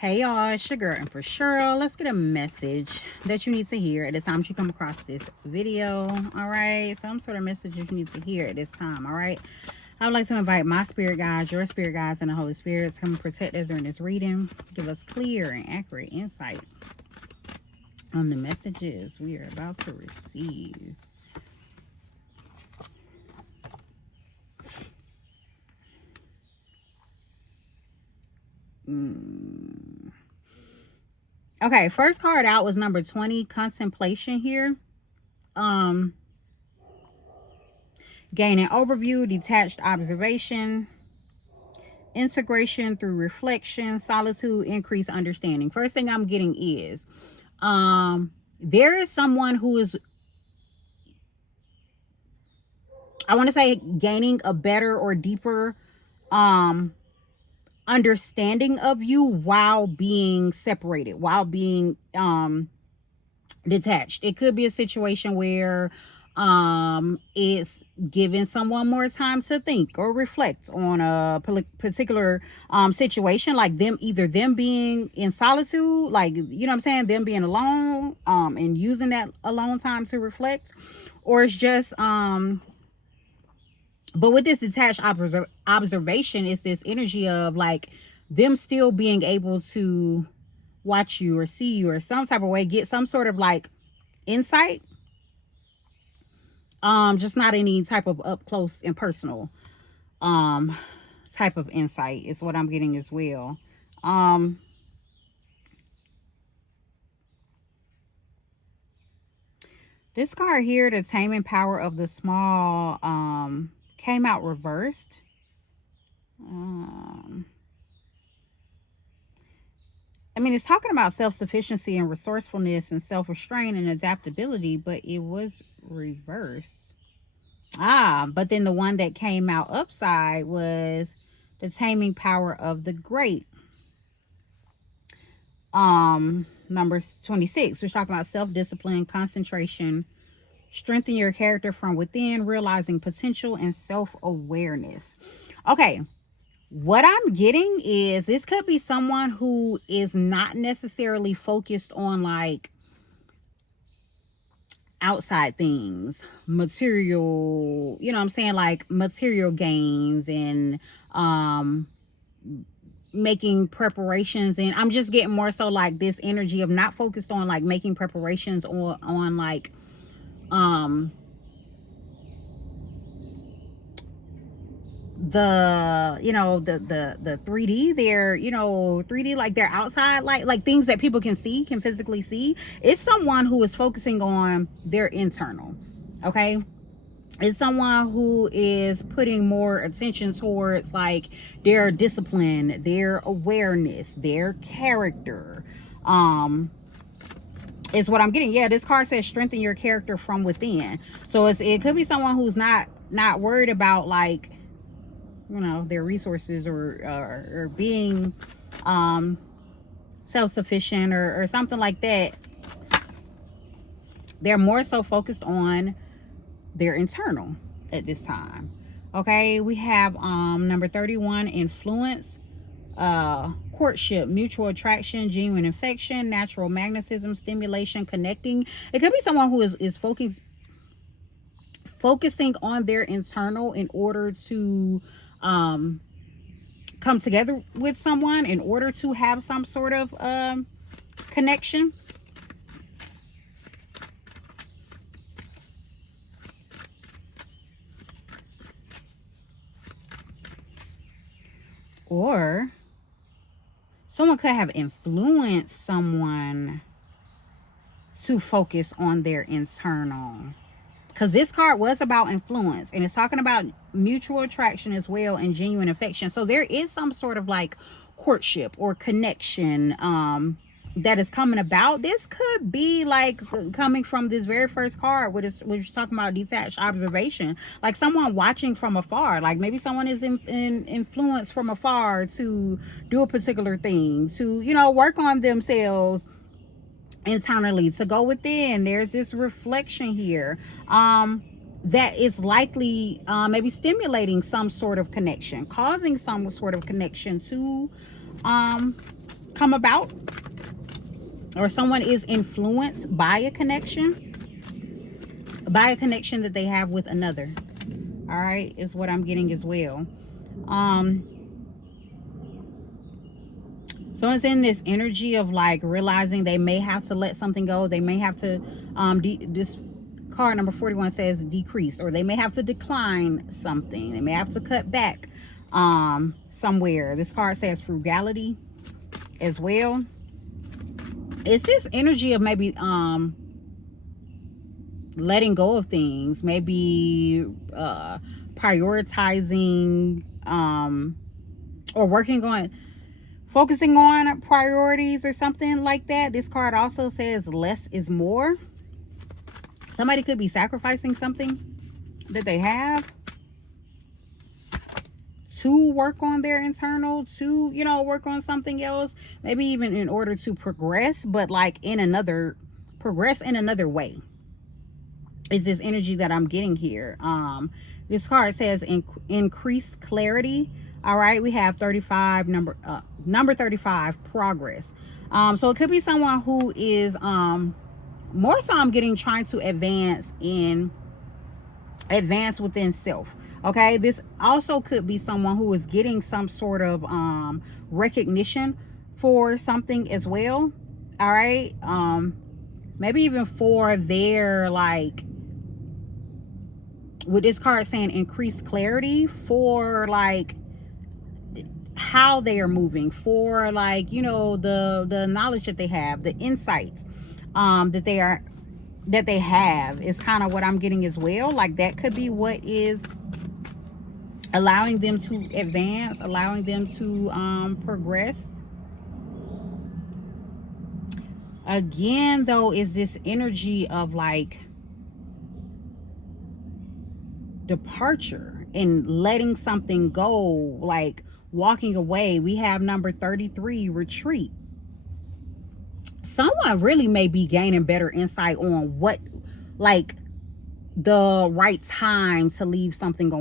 Hey y'all, it's your girl Empress Cheryl. Let's get a message that you need to hear at the time you come across this video. All right, some sort of message you need to hear at this time. All right, I would like to invite my spirit guides, your spirit guides, and the Holy Spirit to come and protect us during this reading. Give us clear and accurate insight on the messages we are about to receive. Okay, first card out was number 20, contemplation here. Gaining overview, detached observation, integration through reflection, solitude, increased understanding. First thing I'm getting is there is someone who is, I want to say, gaining a better or deeper understanding of you while being separated, while being detached. It could be a situation where it's giving someone more time to think or reflect on a particular situation, like them being in solitude, like, you know what I'm saying, them being alone, and using that alone time to reflect. Or it's just but with this detached observation, it's this energy of like them still being able to watch you or see you or some type of way, get some sort of like insight, just not any type of up close and personal type of insight is what I'm getting as well. This card here, the taming power of the small, came out reversed. I mean, it's talking about self-sufficiency and resourcefulness and self-restraint and adaptability, but it was reversed. But then the one that came out upside was the taming power of the great. Number 26, we're talking about self-discipline, concentration, strengthen your character from within, realizing potential, and self-awareness. Okay, what I'm getting is this could be someone who is not necessarily focused on like outside things, material, you know what I'm saying, like material gains and making preparations. And I'm just getting more so like this energy of not focused on like making preparations on like the, you know, the 3D, they're, you know, 3D, like they're outside, like things that people can see, can physically see. It's someone who is focusing on their internal. Okay, it's someone who is putting more attention towards like their discipline, their awareness, their character. Is what I'm getting. Yeah, this card says strengthen your character from within. So it could be someone who's not worried about like, you know, their resources or being self-sufficient or something like that. They're more so focused on their internal at this time. Okay, we have number 31, influence, courtship, mutual attraction, genuine affection, natural magnetism, stimulation, connecting. It could be someone who is focusing on their internal in order to come together with someone, in order to have some sort of connection. Or someone could have influenced someone to focus on their internal, because this card was about influence and it's talking about mutual attraction as well and genuine affection. So there is some sort of like courtship or connection that is coming about. This could be like coming from this very first card, which is talking about detached observation, like someone watching from afar. Like maybe someone is in influence from afar to do a particular thing, to, you know, work on themselves internally, to go within. There's this reflection here that is likely maybe stimulating some sort of connection, causing some sort of connection to come about, or someone is influenced by a connection, that they have with another. All right, is what I'm getting as well. Someone's in this energy of like realizing they may have to let something go. They may have to this card number 41 says decrease, or they may have to decline something. They may have to cut back somewhere. This card says frugality as well. It's this energy of maybe letting go of things, maybe prioritizing or focusing on priorities or something like that. This card also says less is more. Somebody could be sacrificing something that they have to work on their internal, to, you know, work on something else, maybe even in order to progress, but like progress in another way. Is this energy that I'm getting here. This card says increased clarity. All right, we have 35, number 35, progress. So it could be someone who is more so I'm getting trying to advance within self. Okay, this also could be someone who is getting some sort of recognition for something as well. All right, maybe even for their, like, with this card saying increased clarity, for like how they are moving, for like, you know, the knowledge that they have, the insights that they have, is kind of what I'm getting as well. Like that could be what is allowing them to advance, allowing them to progress. Again, though, is this energy of like departure and letting something go, like walking away. We have number 33, retreat. Someone really may be gaining better insight on what, like, the right time to leave something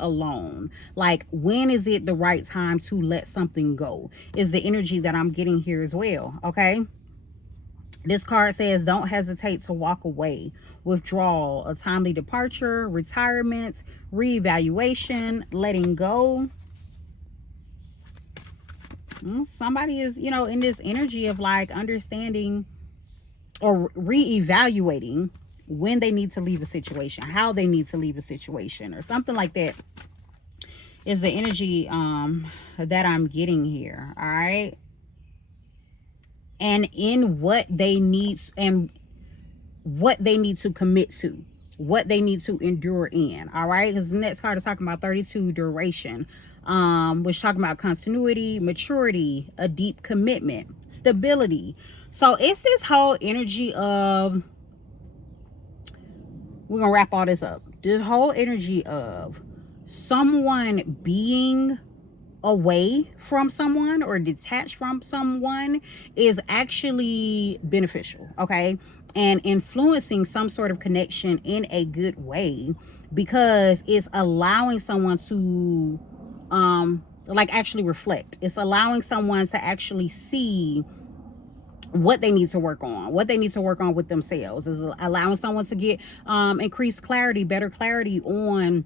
alone. Like, when is it the right time to let something go, is the energy that I'm getting here as well. Okay, this card says don't hesitate to walk away, withdrawal, a timely departure, retirement, reevaluation, letting go. Somebody is, you know, in this energy of like understanding or reevaluating when they need to leave a situation, how they need to leave a situation, or something like that, is the energy that I'm getting here. All right, and in what they need, and what they need to commit to, what they need to endure in. All right, because the next card is talking about 32, duration, which talking about continuity, maturity, a deep commitment, stability. So it's this whole energy of, we're gonna wrap all this up, this whole energy of someone being away from someone or detached from someone is actually beneficial. Okay, and influencing some sort of connection in a good way, because it's allowing someone to like actually reflect. It's allowing someone to actually see what they need to work on, with themselves. Is allowing someone to get increased clarity, better clarity on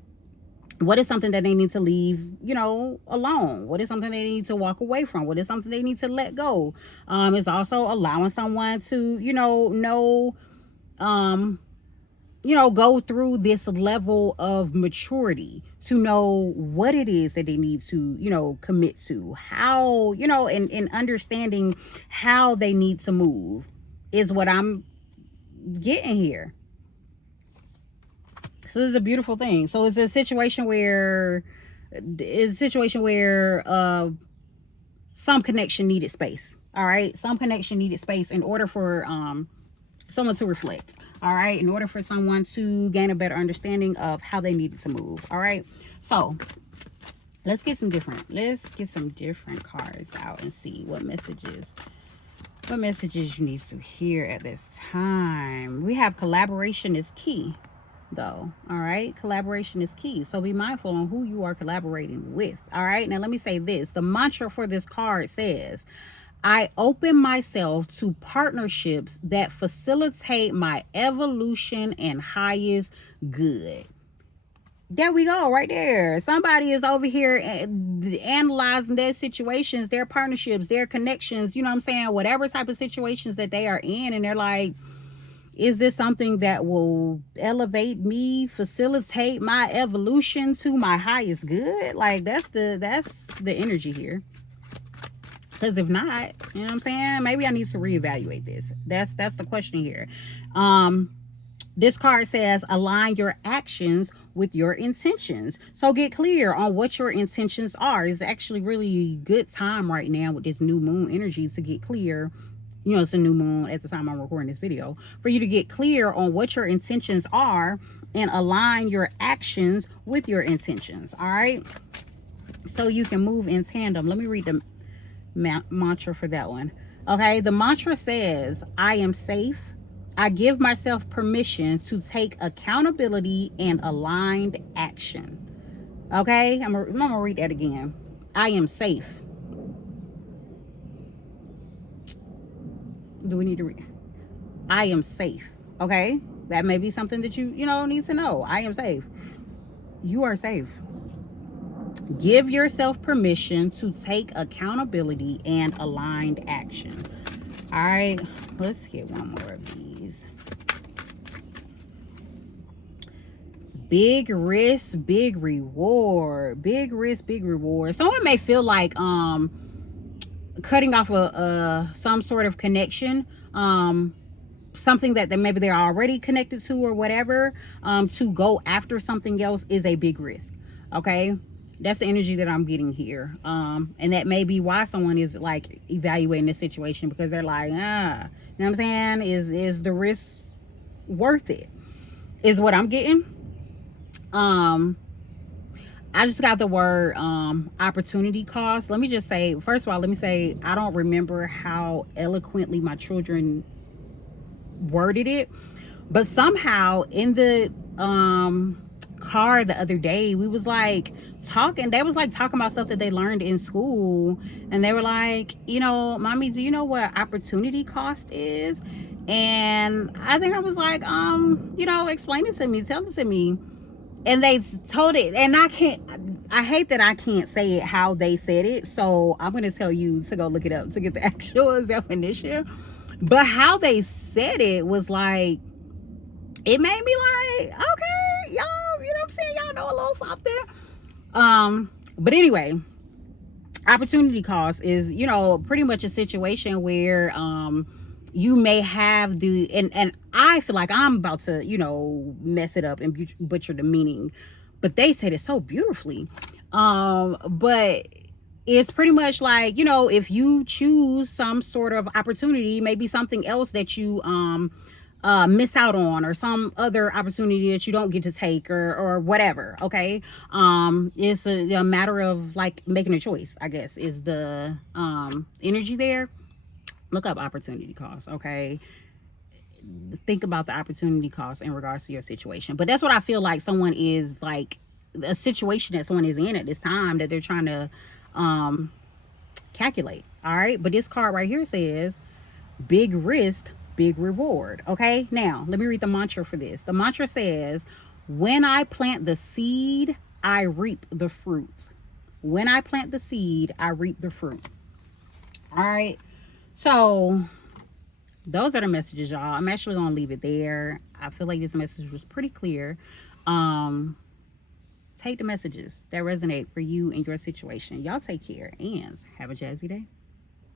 what is something that they need to leave, you know, alone. What is something they need to walk away from? What is something they need to let go? It's also allowing someone to, go through this level of maturity to know what it is that they need to, commit to, how, and understanding how they need to move, is what I'm getting here. So it's a beautiful thing. So it's a situation where some connection needed space. All right, some connection needed space in order for someone to reflect. All right, in order for someone to gain a better understanding of how they needed to move. All right, so let's get some different cards out and see what messages you need to hear at this time. We have collaboration is key. though. All right, collaboration is key, so be mindful on who you are collaborating with. All right, now let me say this. The mantra for this card says, I open myself to partnerships that facilitate my evolution and highest good. There we go, right there. Somebody is over here analyzing their situations, their partnerships, their connections, you know what I'm saying? Whatever type of situations that they are in, and they're like, is this something that will elevate me, facilitate my evolution to my highest good? Like that's the energy here. Because if not, you know what I'm saying? Maybe I need to reevaluate this. That's the question here. This card says align your actions with your intentions. So get clear on what your intentions are. It's actually really good time right now with this new moon energy to get clear. You know, it's a new moon at the time I'm recording this video, for you to get clear on what your intentions are and align your actions with your intentions. All right, so you can move in tandem. Let me read the mantra for that one. Okay, the mantra says, I am safe. I give myself permission to take accountability and aligned action. Okay, I'm gonna read that again. I am safe. Do we need to read? I am safe. Okay, that may be something that you need to know. I am safe. You are safe. Give yourself permission to take accountability and aligned action. All right, let's get one more of these. Big risk, big reward. Big risk, big reward. Someone may feel like cutting off some sort of connection, something that maybe they're already connected to or whatever, to go after something else is a big risk. Okay, that's the energy that I'm getting here, and that may be why someone is like evaluating the situation, because they're like, you know what I'm saying, is the risk worth it, is what I'm getting. I just got the word opportunity cost. Let me just say, first of all, let me say, I don't remember how eloquently my children worded it, but somehow in the car the other day, we was like talking, they was like talking about stuff that they learned in school, and they were like, mommy, do you know what opportunity cost is? And I think I was like, explain it to me, tell it to me. And they told it, and I hate that I can't say it how they said it, so I'm going to tell you to go look it up to get the actual definition. But how they said it was like, it made me like, okay, y'all, you know what I'm saying, y'all know a little something. But anyway, opportunity cost is, pretty much a situation where you may have and I feel like I'm about to mess it up and butcher the meaning, but they said it so beautifully. But it's pretty much like, if you choose some sort of opportunity, maybe something else that you miss out on, or some other opportunity that you don't get to take, or whatever. Okay, it's a matter of like making a choice, I guess, is the energy there. Look up opportunity cost. Okay, think about the opportunity cost in regards to your situation. But that's what I feel like someone is like, a situation that someone is in at this time that they're trying to calculate. All right, but this card right here says big risk, big reward. Okay, now let me read the mantra for this. The mantra says, when I plant the seed, I reap the fruit. When I plant the seed, I reap the fruit. All right, so those are the messages, y'all. I'm actually gonna leave it there. I feel like this message was pretty clear. Take the messages that resonate for you and your situation. Y'all take care and have a jazzy day.